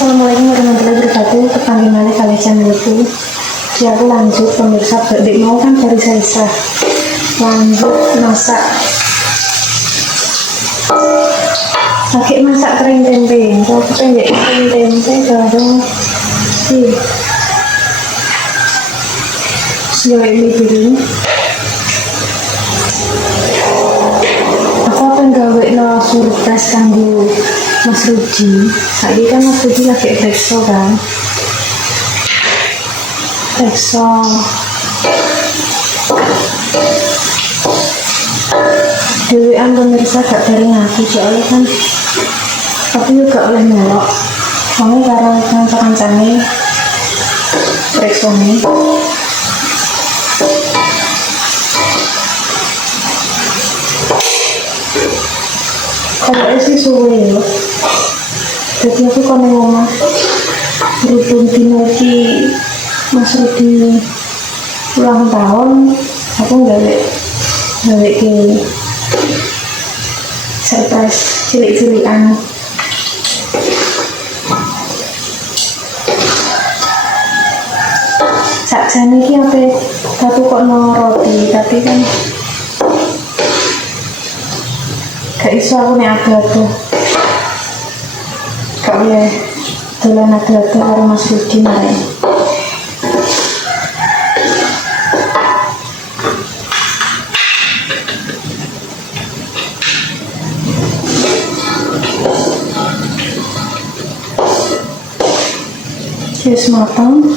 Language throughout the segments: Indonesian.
Assalamualaikum warahmatullahi wabarakatuh. Ketemu lagi kali channelku. Jadi aku lanjut pemirsa, berdek mau kan baru selesai. Lanjut masak. Pakai masak kering tempe. Kalau kita nggak kering tempe baru ini dulu. Aku akan gawe no surprise kanggo Mas Rudi. Tadi kan Mas Rudi lagi bekso kan, bekso dewean pemirsa, gak bareng aku soalnya kan aku juga oleh melok soalnya karena kanca-kancane bekso nih. Kalau sih suwe ya, jadi aku kan yang ngomong berhubung dinasti Mas Rudi ulang tahun, aku gawe ke surprise cilik-cilikan. Sakjane iki ape satu kok no roti, tapi kan gak iso aku nih adu-adu, gak boleh dolan adu-adu karo Mas Rudi nih. Wis matang.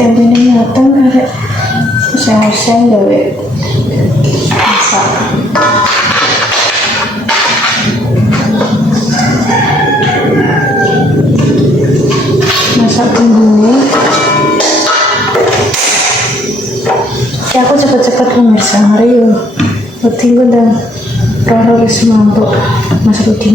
Tempenya matang, karek oseng-oseng gawe masak. Masak bumbunya. Ya aku cepet-cepet pemirsa, hari yuk tinggal dan rara wis mampu Mas Rudi.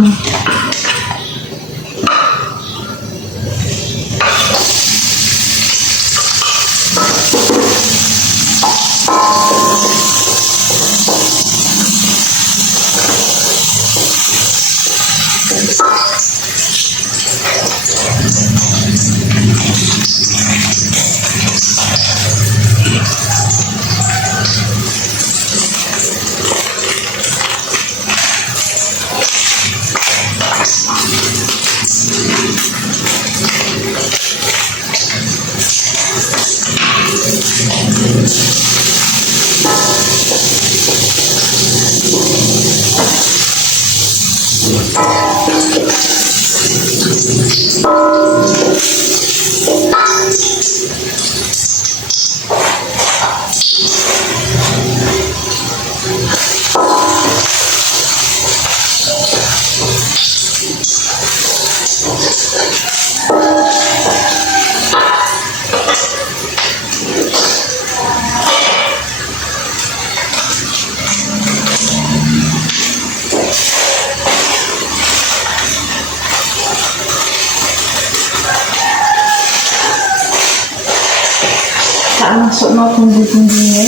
Tak masuk no bumbu-bumbunya.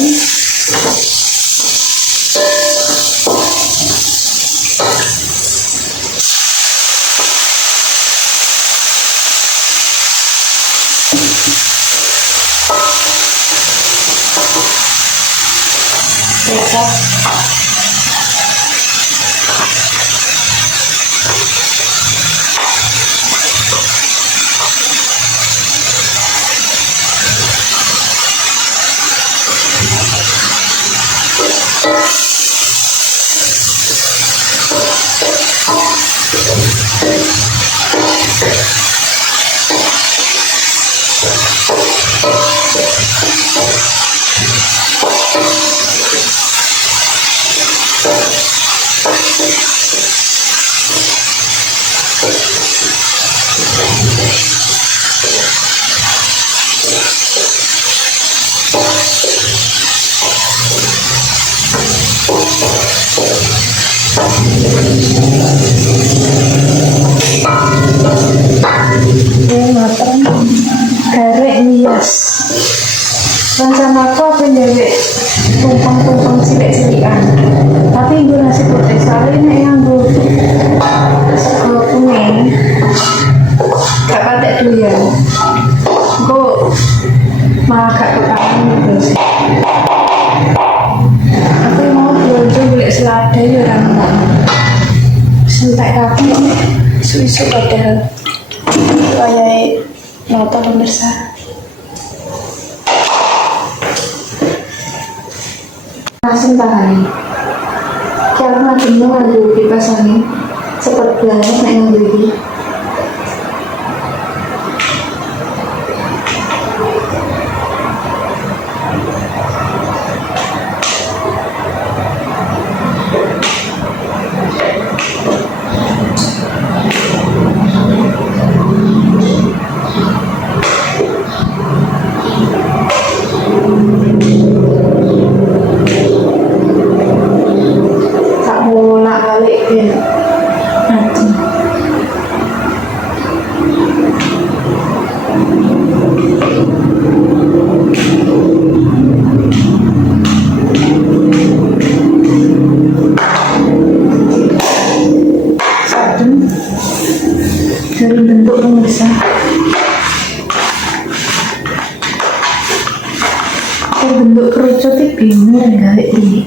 Kecap. susu padahal kayak noto pemirsa. Langsung tahan. Kalau macamnya ngadu kipas angin, seperti banget nek ngadu ini. Dari bentuk pemirsa, bentuk kerucut itu bingung nggak ini.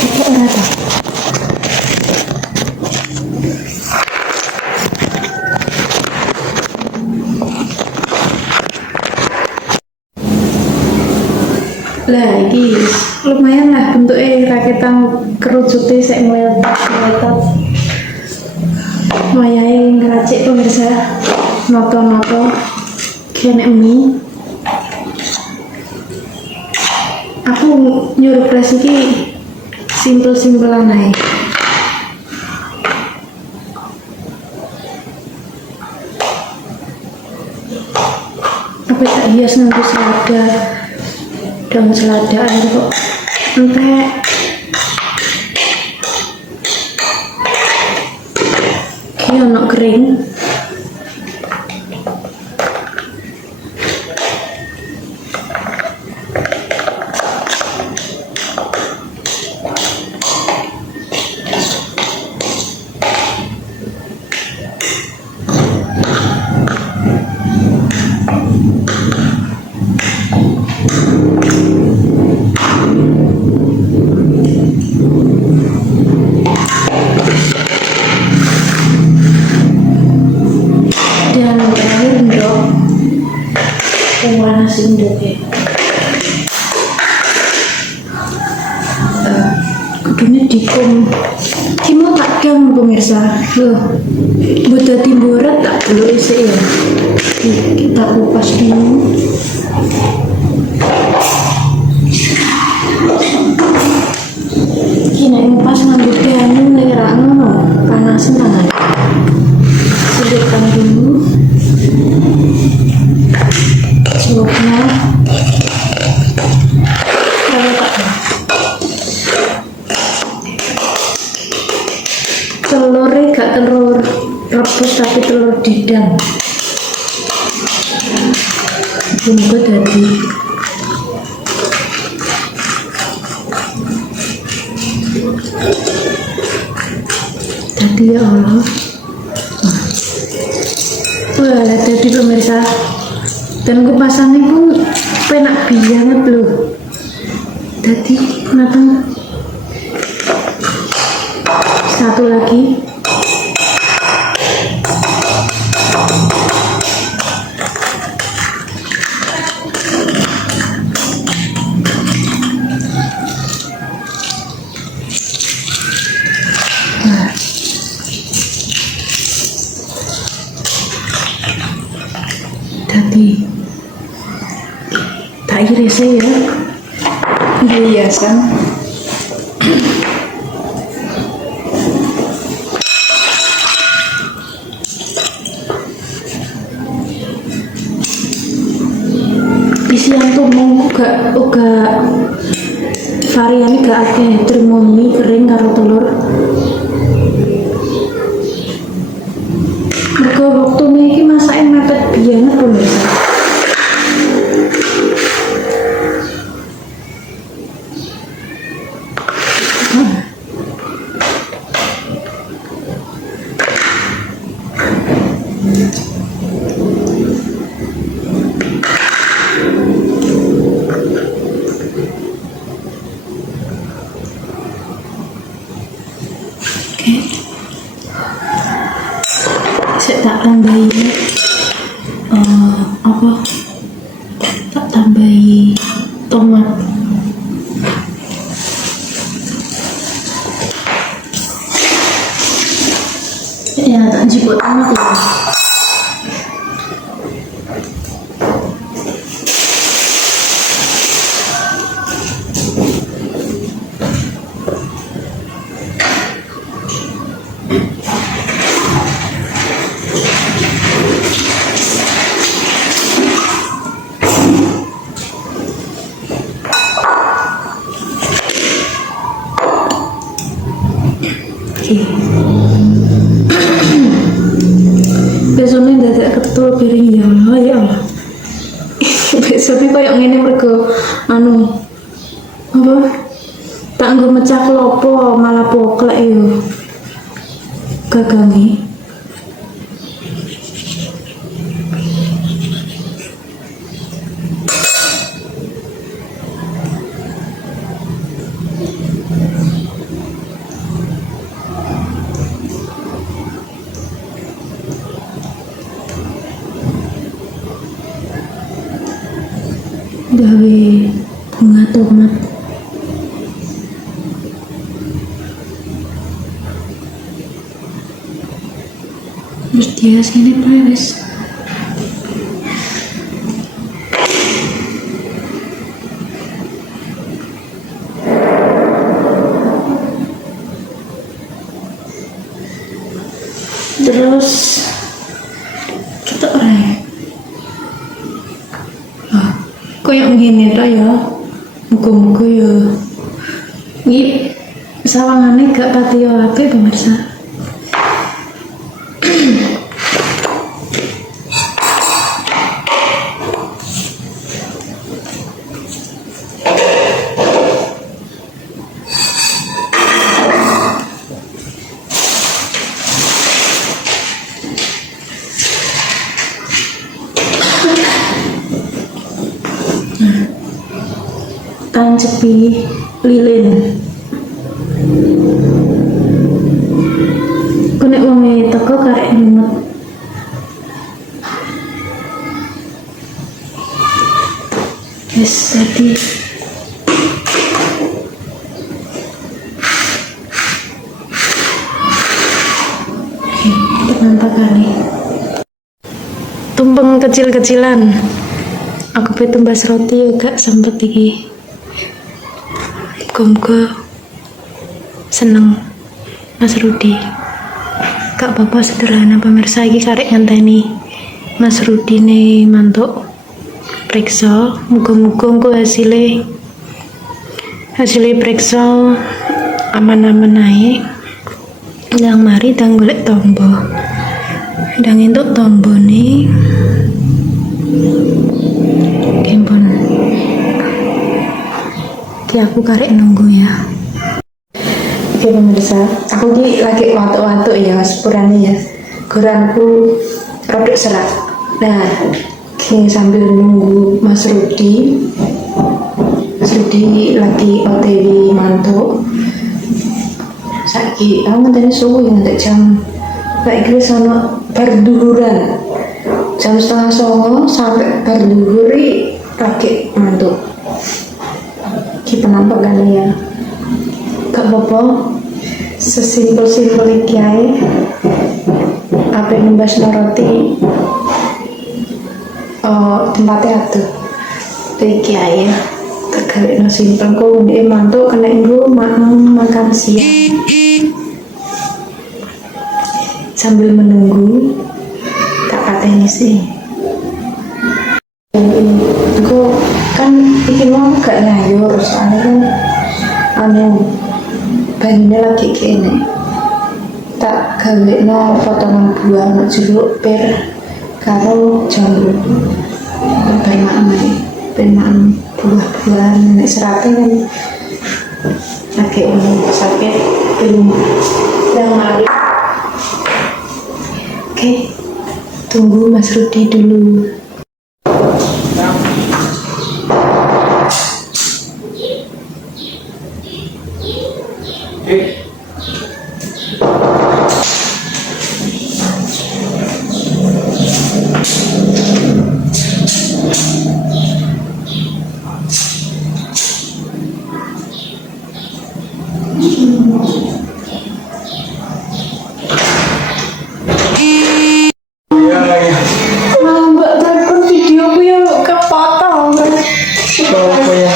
Itu apa? Lah ini lumayan lah bentuknya rakitan kerucutnya saya meletot lumayan ngeracik pemirsa. Noto-noto kena mie. Aku nyuruh press ini simpel-simpelan aja. Apa tak hias nanti selada daun selada air kok entek. Ini anak kering. Nasi induknya kudunya dikum cuma tak gang pemirsa loh buat timburat tak perlu isi ya. Kita kupas dulu. Kini ngupas ngambil anu nerangno panasin tangan sedikkan dulu celupnya. Telurnya gak telur rebus tapi telur didang. Bumbu tadi ya Allah. Wah, lihat tadi pemirsa. Dan kupasannya pun penak banget loh. Tadi matang. Satu lagi. Nah. Tadi tak iris ya. Hiasan. Isian tumong uga varian gak akeh, terima mie kering karo telur. Mergo waktu iki masake mepet banget pemirsa. Oke. Saya tak tambahi apa? Tak tambahi tomat. Ya, tak jiput tomat ya. Besoknya dadak ketul piring ya Allah ya Allah. Besoknya kayak ngene mergo apa tak nggo mecah klopo malah poklek yo gagangi. Gawe bunga tomat. Terus dia sini wes. Terus kita koyok gini ta ya, muga-muga ya iki sawangane gak pati apik pemirsa. Tancepi lilin. Ku nek wong teko karek nyumet. Wis tadi. Penampakan nih. Tumpeng kecil-kecilan. Aku pe tumbas roti gak sempet iki. Muga seneng Mas Rudi. Gak apa-apa sederhana pemirsa, iki karek ngenteni Mas Rudi nih mantuk periksa. Muga-muga engko hasilnya periksa aman-aman ae. Ndang mari ndang golek tombo. Ndang entuk tombo nih. Kempon. Oke, aku karek nunggu ya. Oke pemirsa, aku lagi watuk-watuk ya sepurane ya. Goranku produk serat. Nah, sambil nunggu Mas Rudi lagi OTW mantuk. Saiki aku ngenteni suwi nganti jam kayak iki sono berduhuran. Jam 8:30 sampai berduhuri lagi mantuk. Kita penampakan ya, gak apa-apa, sesimpel-simpel iki ae. Apa nembas roti tempatnya atuh iki ae terkait simpel kok dia mantuk kena dulu makan siang. Sambil menunggu tak katanya sih aku kan iki mau gak nyayur soalnya kan bahannya lagi kene tak gawe potongan buah nak jeruk per karo jambu bermakna buah-buahan nek serate kan lagi sakit belum yang mari. Oke, tunggu Mas Rudi dulu. Mbak telepon videoku yang kepotong. Apa ya?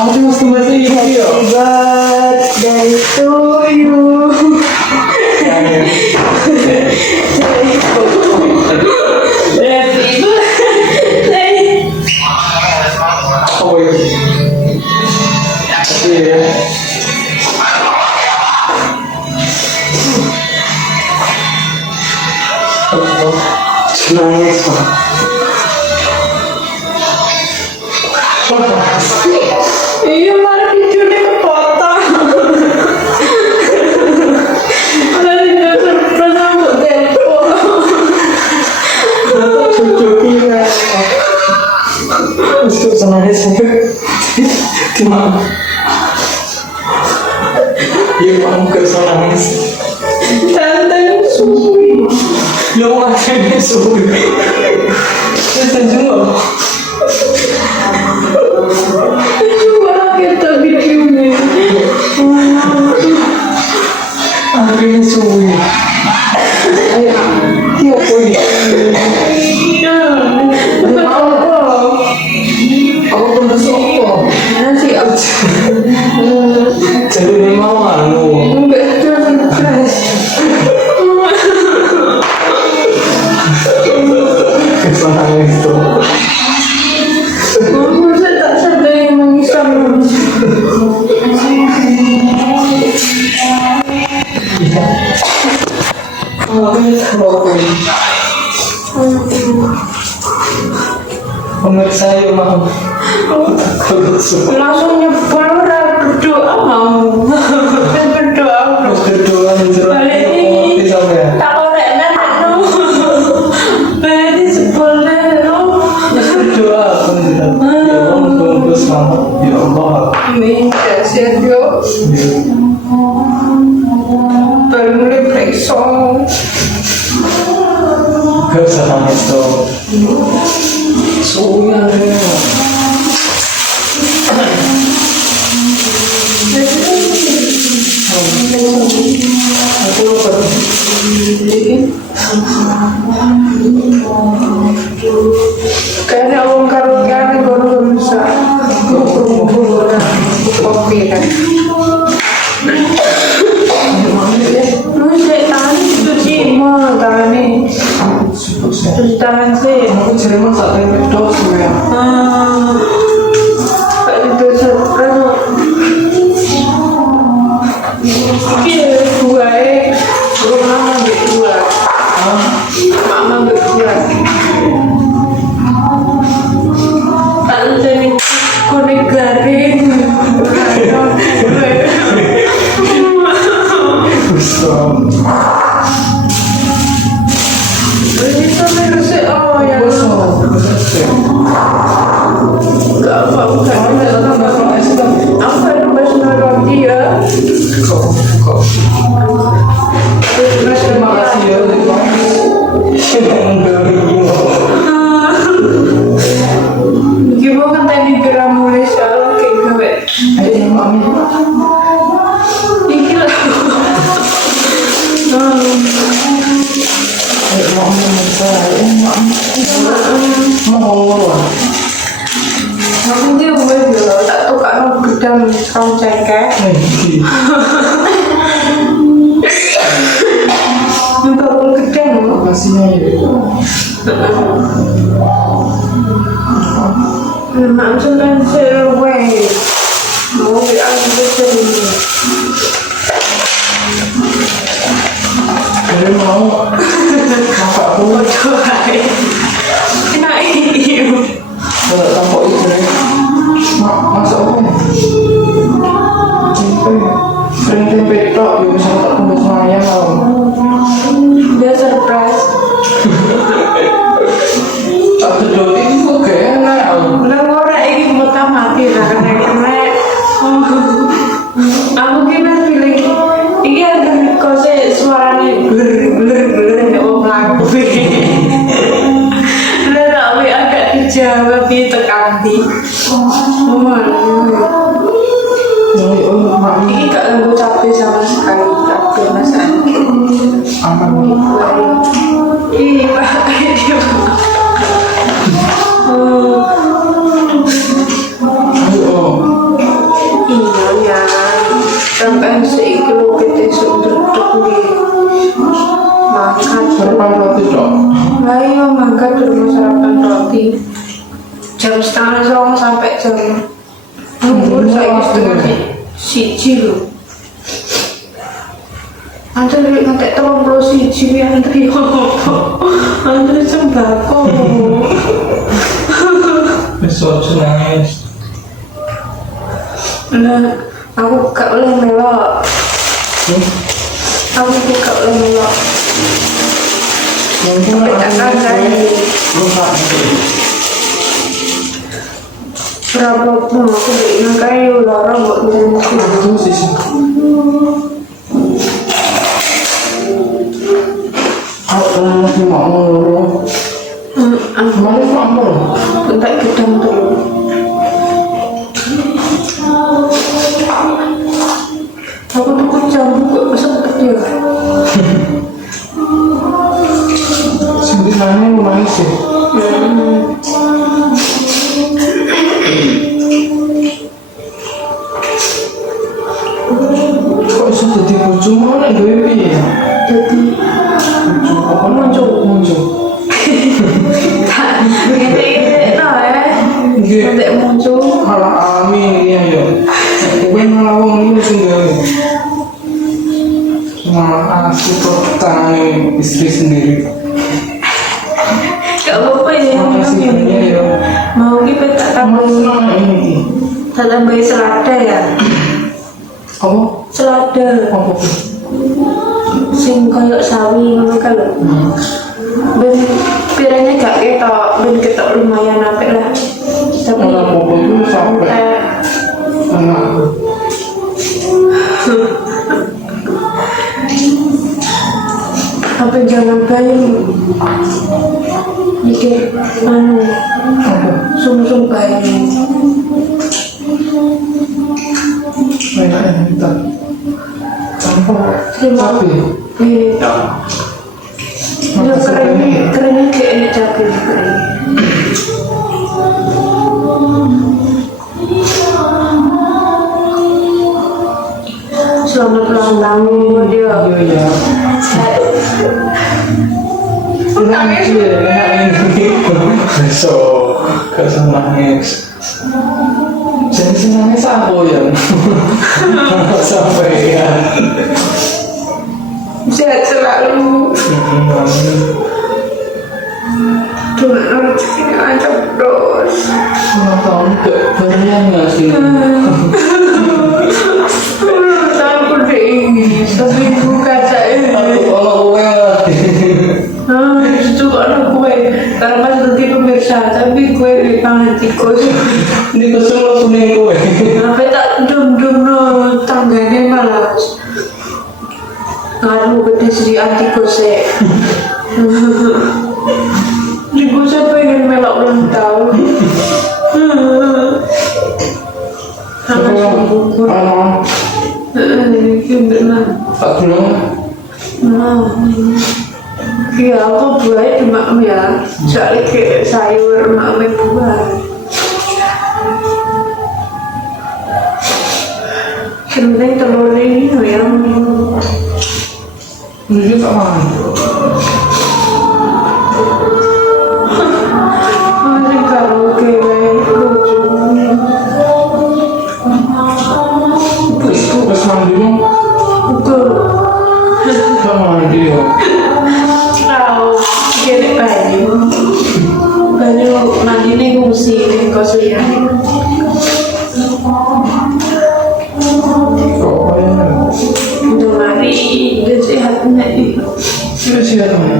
Aku mesti bahasa Inggris ya. Birthday to you. Happy birthday. Apa ya? Tapi ya. Nangis Pak. Iya, malah videonya kepotong. Tadi udah surprise aku tempo. Cucu-cucunya. Terus senangnya saya gimana? Iya kamu kesenangan. Tantang suwi. Lo makannya suwi. Terus juga. Coba kita videonya. Akhirnya suwi. Ayo, iya boleh. Iya. Apa? Aku pernah sopo. Nasi aja. Jadi dia mau anu. Enggak itu surprise. Kesenangan itu. Aku tak sadar yang mengisar. Aku sopo. Menurut saya mau. Aku suka. Langsung nyebur berdoa mau. Berdoa. Terus berdoa Balik ini. bisa ya. Tak korek nenek no. Balik sebelah no. Terus berdoa aku tidak. Ya Allah, semoga selamat. Ya Allah. Amin. Sehat yo. Baru mulai preso. Gak usah nangis tuh. Suwi ada. Aku lupa. Karena orang karaokean guru bisa kopi kan. Lu saya tani itu sih mau tani. Terus tangan sih. Aku cerita saat ini dos ya. Itu surprise. Iya, gue mama berdua. Mama berdua. Kalau jadi konek garing. Usam. Ini sampai rusik oh ya. Gak apa bukan. Aku kan bahas roti ya. Kok. Terima kasih ya. Gimana kan tadi geram mulai soal kayak gue. Ayo mami. Iki lah. Ayo mami saya. Mau ngomong. Aku dia gue dulu tak tahu kalau gedang kau cekek. Untuk aku gedang loh. Makasihnya ya. Langsung kan serway. Mau diambil sendiri. Jadi mau kakakku Doain. Kena iyo. kalau tampok itu nih. Masuk apa ya? Tempe. Sering tempe tok, ya bisa tak kumpul ayam kalau. Dia surprise. Tak sedot itu kok gak enak. Udah ngorek ini muka mati lah kena. Aku kira feeling ini ada kose Ih, Pak, dia. Iya ya, sampai seiklo kita sudah nih makan. Sarapan roti dong. Ayo makan di rumah sarapan roti. Jam 12:30 sampai jam. Saya setengah siji loh. Antri ngantek 31 antri apa? Antri sembako. Besok nangis. Nah, aku gak boleh melok. Aku gak boleh melok. Mungkin Tapi tak kandani. lupa. Berapa pun aku beli kayu lorong buat minum. Itu sih. Aku masih mau ngurung. Kemarin kamu Bentak gedang dulu. Aku tuh jambu kok sempet ya. sebenarnya lumayan sih. Kok bisa jadi bojo mana gue piye? Jadi Apa muncul? Gede-gede no ya. Nanti muncul. Malah alami ya ya. Gue malah wong ini sing gawe. Malah asli kok tangan istri sendiri. Gak apa-apa ya. Makasih banyak ya. Mau kita tak Kamu tambah senang ini? tak tambahin selada ya. Apa? Selada. Apa? Sing koyok sawi ngono kan lho. Ben piranya gak ketok, ben ketok lumayan apik lah. Tapi Orang apa itu sampai anak. apa jangan bayi mikir anu Apa? sum-sum bayi. Kayak kita. Apa? Terima Tapi ini ya kerennya kayak ini cabai keren. Selamat ulang tahun dia. iya ya. Nangis ya, nangis. Besok gak nangis. Jadi nangis aku ya. Sampai ya. Sehat selalu. Dengan rezeki lancar terus. Ulang tahun gak banyak gak sih? Saya udah ini seminggu kaca ini. Kalau gue lagi. Itu ada kue. Karena pas nanti pemirsa, tapi kue di tangan tikus. Ini kesel lo kuning gue. Sampai tak dum-dum no tangganya malas. Ngaruh gede sih tikus ya. Tikusnya pengen melok ulang tahun. Sama sembunyi. Ano? Benar. Tak bilang. Iya, aku buahnya di makem ya. Soalnya kayak sayur makemnya buah. Penting telur ini ya. Ini tak makan. Masih kalau kayak lucu. Terus mandi dong. Betul. Tak mandi ya. Kalau gede baju mandi nih fungsi nih kosi ya. Kok kayaknya? Udah mari dia sehatnya itu. Sudah siap ya.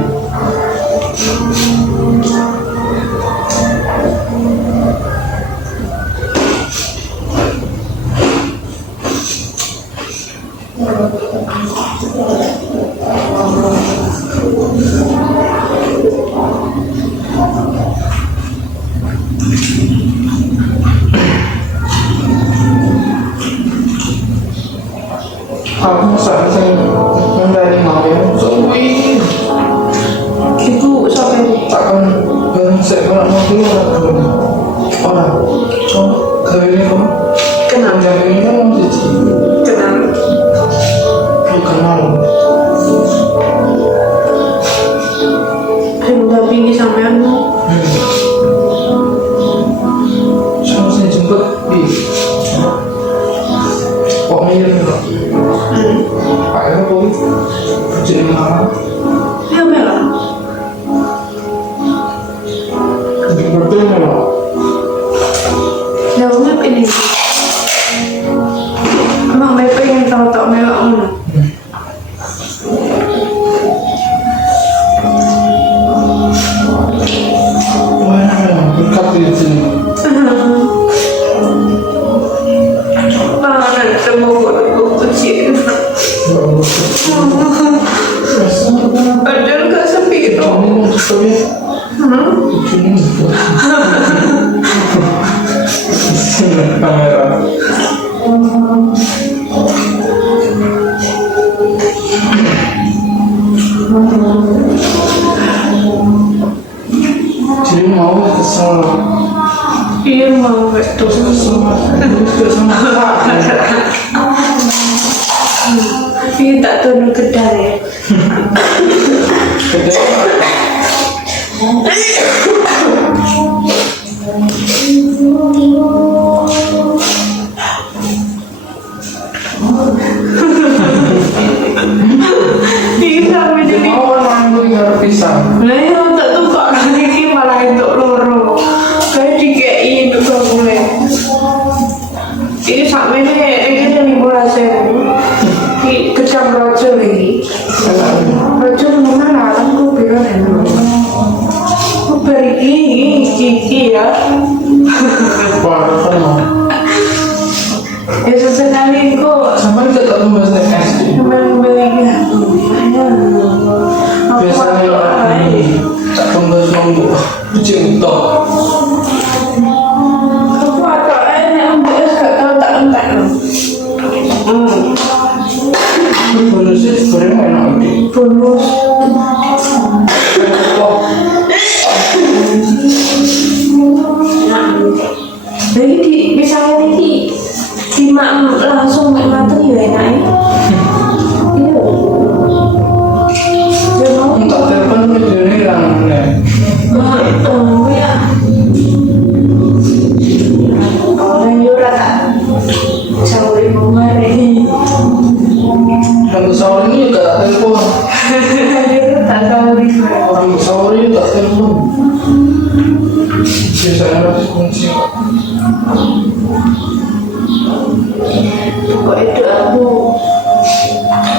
Aku masak sing ngenteni mau ya. Suwi Jadi malam. Ya Mela. Betul Mela. Jauhnya ini. Emang mereka pengen tahu-tahu Mela mana? Wah, berkat di sini. Mana ketemu aku kecil. Padahal gak sepi itu. Kamera. Jadi mau kesel. Iya mau betul. Iya tak turun kedar ya. Iya sampai jadi. Mau orang gue nggak pisang. Lah ya tak tuh kok ini malah untuk loro. Kayak dikei itu gak boleh. Ini sampai ini dari bola saya. Di kecam rojo lagi. Rojo mana lah aku bilang dulu. Aku beri gigi ya. Ya sesekali kok. Sampai kita tak membahas SD. Kembali-kembalinya. Biasanya orang tak membahas nunggu kucing tok. Aku agak enak membahas gak tahu tak entak loh. Bonusnya sebenarnya enak ini. Bonus. Jadi di misalnya ini dimak langsung mateng ya enak ya. Iya. Ya mau Untuk telepon videonya hilang nih. ya. Orang yura tak jauh bunga deh. Orang sahur ini juga tak telepon. Dia tak tahu di mana. Orang sahur ini tak telepon. Biasanya masih kunci. Kok itu aku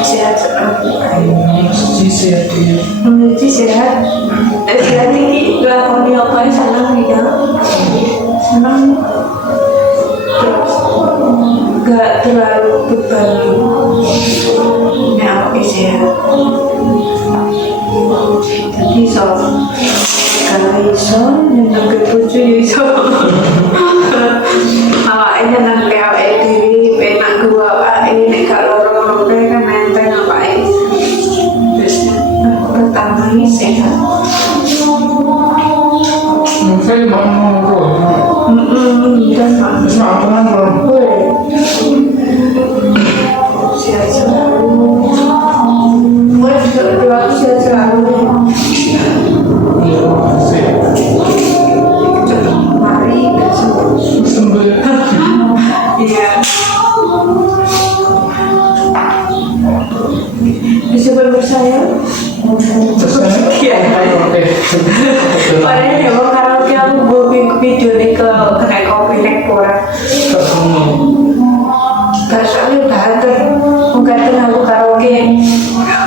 sehat aku. Masih sehat dia. Menurut sehat. Sehat ini lakoni apa yang senang ya. Senang. Terus gak terlalu beban. Ini aku sehat. Jadi so kalau iso nyentuh ke tujuh ya iso. Awaknya nang awak diri penak gua awak ini kalau orang kan nenteng apa ini. Terus pertama ini sehat. Mungkin mau ngobrol. Dan mak Terus apa ngobrol? sehat selalu. Mau juga aku sehat selalu. Iya, sehat. Mari Sembuh. iya. Disebut bersayap. Iya. Oke. Padahal ya kalau karaoke aku buat video nih ke kena kopi nek pora. Gak soalnya udah ada. Mungkin aku karaoke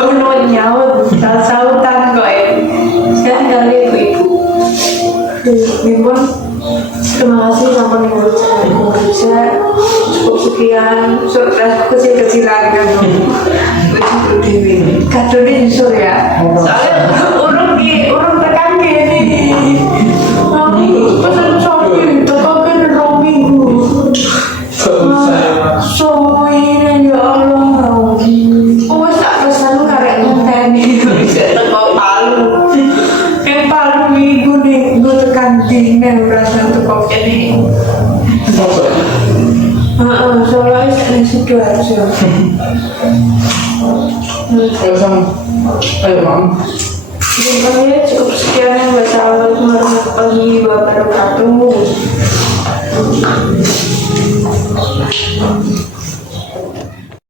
udah nyawa sautan kok ya. Sekarang kali ibu-ibu. Mimon terima kasih sama Ibu Indonesia. Cukup sekian surprise kecil-kecilan kan. Cukup dewi. Kado ini nyusul ya. Soalnya urung tekan gini. Mami pesan shopping toko kan 2 minggu. Soalnya ya Allah. Oh tak pesan karek ngenteni bisa teko Palu. Yang Palu minggu nih gue tekan dingin rasa teko kene. Soalnya saya situ aja. Ayo mam. Jadi cukup sekian yang wassalamualaikum warahmatullahi wabarakatuh.